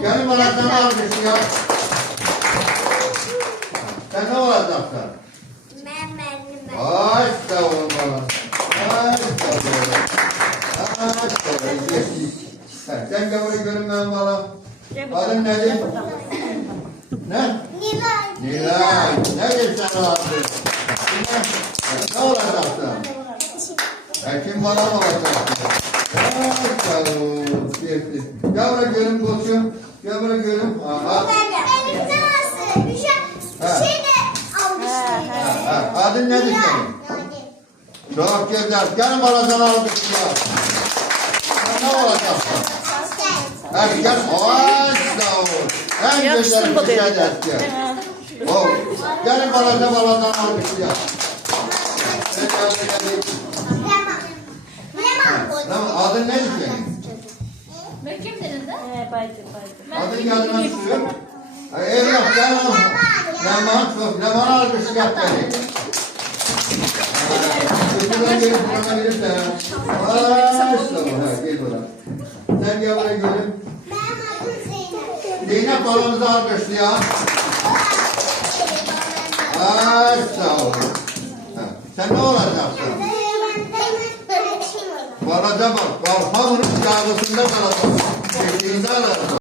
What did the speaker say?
Gelin bana sana alkışlayalım. Sen ne olacaksın? Ben. Ay sağ olun bana. Ay sağ olun. Ay sağ olun. Sen gel buraya görünmeyen bana. Adın nedir? Ne? Nilay. Nedir sen adın? Ne olacaksın? Hekim bana mı olacaksın? Ay sağ olun. Gel buraya görün koçum. Gel buraya görün. Aha. Adın nedir senin? Çok güzel. Gelin bana sana alkışlayalım. Sen ne olacaksın? Hadi gel. Ay sağ ol. En güzel bir şey dersi. Oh. Gelin bana sana alkışlayalım. Tamam. Adın nedir senin? Adın yanına tutuyor. Evlat gel oğlum. Leman alkışlayalım beni. Şuradan gelip bana verirsen. Ay sağ ol. Gel buraya. Sen gel buraya görün. Zeynep balımızı alkışlayalım. Ay sağ ol. Sen ne olacaksın? Balaca bak. Hamurun yağlısında kalacaksın. Çektiğinde alacaksın.